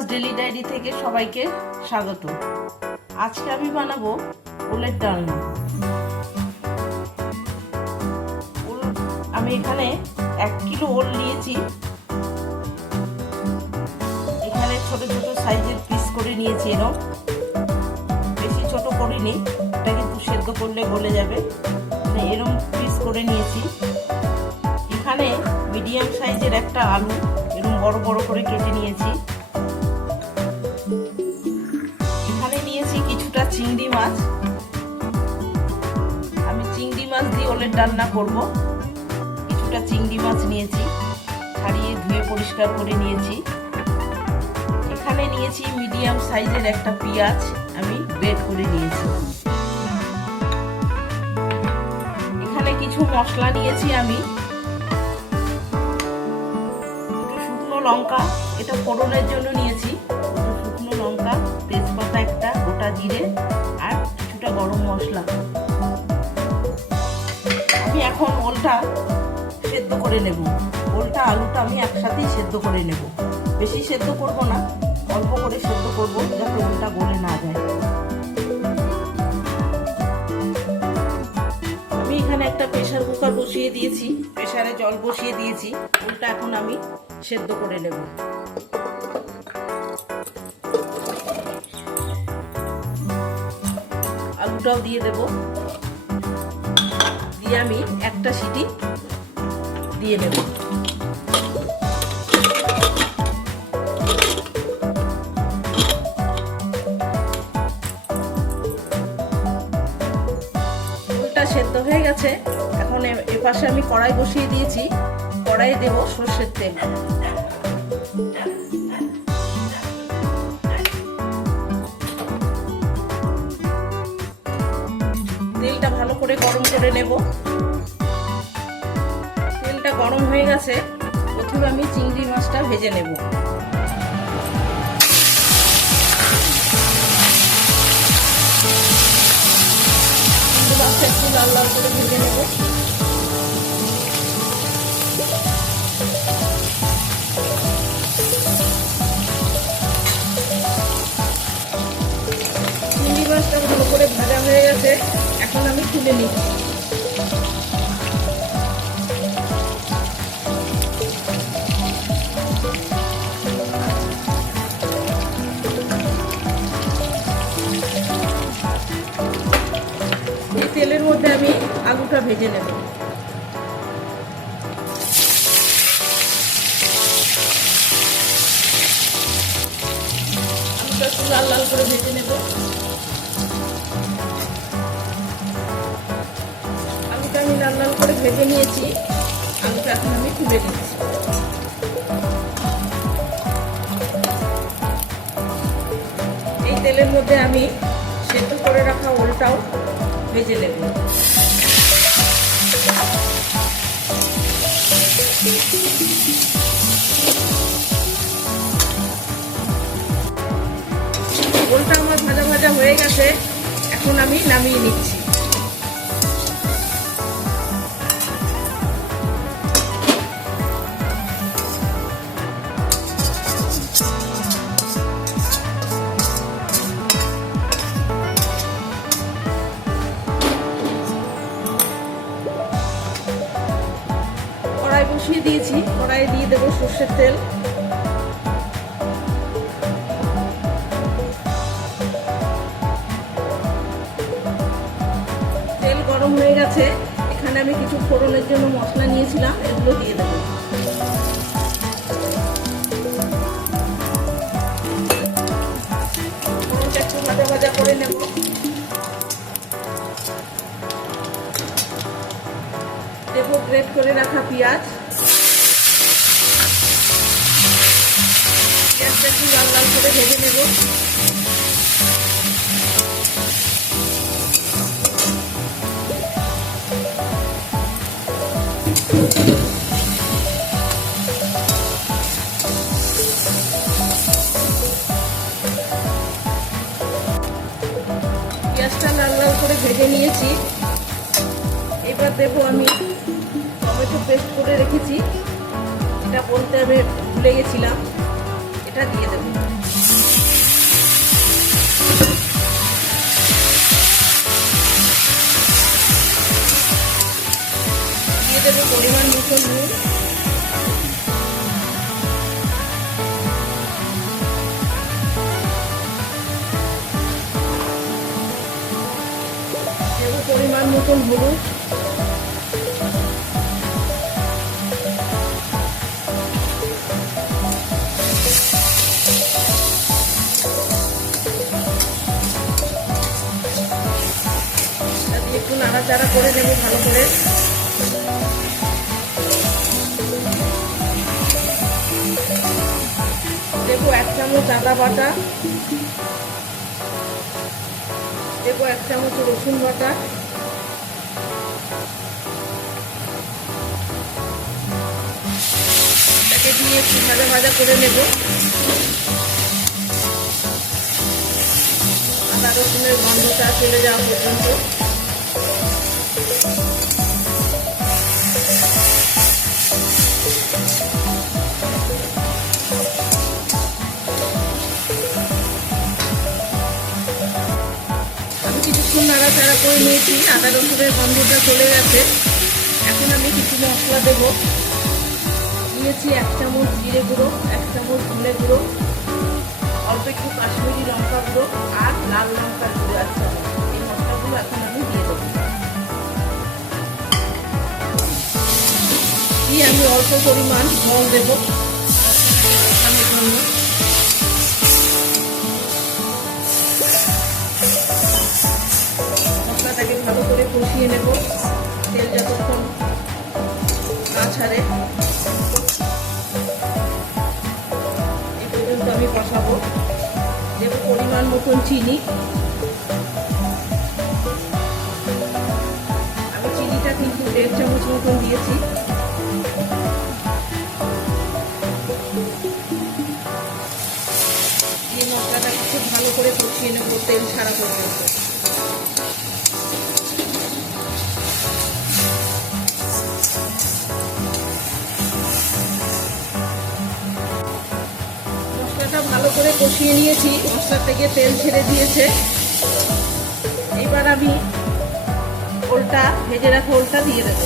পূর্ণিমাস daily diary থেকে সবাইকে স্বাগত। আজকে আমি বানাবো ওলের ডালনা। আমি এখানে 1 কিলো ওল নিয়েছি। এখানে ছোট ছোট সাইজের পিস করে নিয়েছি, এরকম বেশি ছোট করিনি, এটা কিন্তু সেদ্ধ করলে গলে যাবে, এরকম পিস করে নিয়েছি। এখানে মিডিয়াম সাইজের একটা আলু এরকম বড় বড় করে কেটে নিয়েছি। এখানে নিয়েছি কিছুটা চিংড়ি মাছ। আমি চিংড়ি মাছ দিয়ে ওলের ডালনা করব। কিছুটা চিংড়ি মাছ নিয়েছি, ছাড়িয়ে ধুয়ে পরিষ্কার করে নিয়েছি। এখানে নিয়েছি মিডিয়াম সাইজের একটা পেঁয়াজ, আমি গ্রেট করে নিয়েছি। এখানে কিছু মশলা নিয়েছি, আমি শুকনো লঙ্কা, এটা ফোড়নের জন্য নিয়েছি, শুকনো লঙ্কা, তেজপাতা একটা, গোটা জিরে আর কিছুটা গরম মশলা। আমি এখন ওলটা সেদ্ধ করে নেব। ওলটা আলুটা আমি একসাথেই সেদ্ধ করে নেব, বেশি সেদ্ধ করব না, অল্প করে সেদ্ধ করব যাতে ওলটা গলে না যায়। আমি এখানে একটা প্রেসার কুকার বসিয়ে দিয়েছি, প্রেসারে জল বসিয়ে দিয়েছি। ওলটা এখন আমি সেদ্ধ করে নেব। আলুটাও দিয়ে দেব, দিয়ে আমি একটা সিটি দিয়ে নেব। ওলটা সেদ্ধ হয়ে গেছে। এখন এপাশে আমি কড়াই বসিয়ে দিয়েছি, কড়াইয়ে দেব সরষের তেল। তেলটা ভালো করে গরম করে নেব। তেলটা গরম হয়ে গেছে, প্রথমে আমি চিংড়ি মাছটা ভেজে নেব। চিংড়ি মাছটা একটু লাল লাল করে ভেজে নেব। চিংড়ি মাছটা ভালো করে ভাজা হয়ে গেছে, এখন আমি তুলে নিচ্ছি। এই তেলের মধ্যে আমি আলুটা ভেজে নেব। আলুটা একটু লাল লাল করে ভেজে নেব। আলুটা আমি লাল লাল করে ভেজে নিয়েছি, আলুটা এখন আমি তুলে দিচ্ছি। এই তেলের মধ্যে আমি সেদ্ধ করে রাখা ওলটাও ভেজে নেব। ওলটা আমার ভাজা ভাজা হয়ে গেছে, এখন আমি নামিয়ে নিচ্ছি। কড়াই বসিয়ে দিয়েছি, কড়াইয়ে দিয়ে দেবো সরষের তেল। তেল গরম হয়ে গেছে, এখানে আমি কিছু ফোড়নের জন্য মশলা নিয়েছিলাম, এগুলো দিয়ে দেবো। ফোড়নটা একটু ভাজা ভাজা করে নেব। দেবো গ্রেট করে রাখা পেঁয়াজ। পেঁয়াজটা একটু লাল লাল করে ভেজে নেব। পেঁয়াজটা লাল লাল করে ভেজে নিয়েছি। এবার দেবো আমি টমেটো পেস্ট করে রেখেছি, এটা বলতে আমি ভুলে গেছিলাম, এটা দিয়ে দেবো। দেবো পরিমাণ মতো নুন, দেবো পরিমাণ মতন হলুদ, একটু নাড়াচাড়া করে দেবো ভালো করে। দেবো 1 চামচ আদা বাটা, দেবো 1 চামচ রসুন বাটা, এটাকে দিয়ে একটু ভাজা ভাজা করে নেব। আদা রসুনের গন্ধটা চলে যাওয়া পর্যন্ত। আমি কিছুক্ষণ নাড়াচাড়া করে নিয়েছি, আদা রসুনের গন্ধটা চলে গেছে। এখন আমি কিছু মশলা দেব। দিয়েছি 1 চামচ জিরে গুঁড়ো, 1 চামচ ধনে গুঁড়ো, অল্প একটু কাশ্মীরি লঙ্কা গুঁড়ো আর লাল লঙ্কার গুঁড়ো আছে। এই মশলাগুলো এখন আমি দিয়ে দেবো। দিয়ে আমি অল্প পরিমাণ জল দেবো কষানোর জন্য। মশলাটাকে ভালো করে কষিয়ে নেব, তেল যতক্ষণ না ছাড়ে এই পর্যন্ত আমি কষাবো। দেবো পরিমাণ মতন চিনি। আমি চিনিটা কিন্তু 1.5 চামচ মতন দিয়েছি। এই মশলাটাকে খুব ভালো করে কষিয়ে নেব তেল ছাড়া পর্যন্ত। মশলাটা ভালো করে কষিয়ে নিয়েছি, মশলা থেকে তেল ছেড়ে দিয়েছে। এবার আমি ওলটা ভেজে রাখা ওলটা দিয়ে দেবো।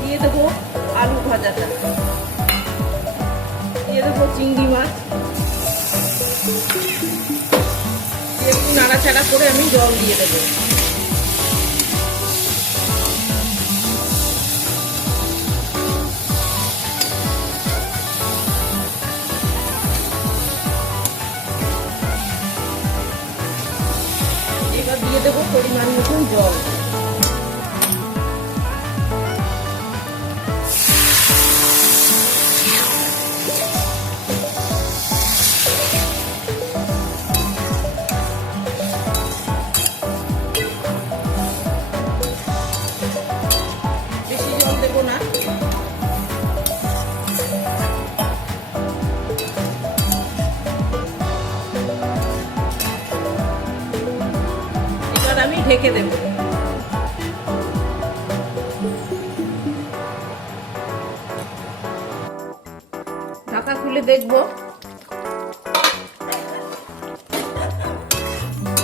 দিয়ে দেবো আলু ভাজাটা, দিয়ে দেবো চিংড়ি মাছ, দিয়ে একটু নাড়াচাড়া করে আমি জল দিয়ে দেবো। এবার দিয়ে দেবো পরিমাণ মতন জল। বেশি জল দেবো না। এবার আমি ঢেকে দেব। ঢাকা খুলে দেখব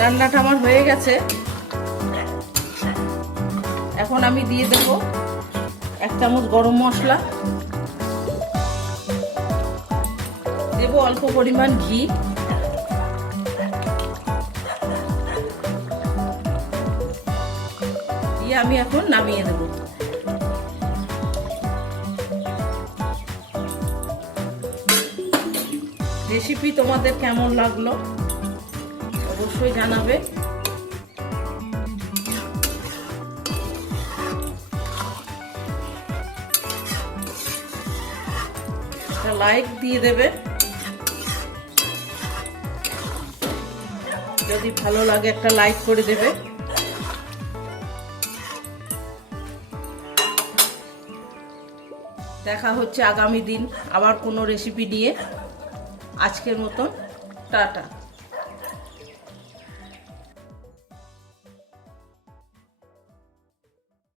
রান্নাটা আমার হয়ে গেছে। এখন আমি দিয়ে দেব 1 চামচ গরম মশলা, দেব অল্প পরিমাণ ঘি, দিয়ে আমি এখন নামিয়ে দেব। রেসিপি তোমাদের কেমন লাগলো অবশ্যই জানাবে। একটা লাইক দিয়ে দেবে যদি ভালো লাগে, একটা লাইক করে দেবে। দেখা হচ্ছে আগামী দিন আবার কোনো রেসিপি নিয়ে। আজকের মতন টাটা।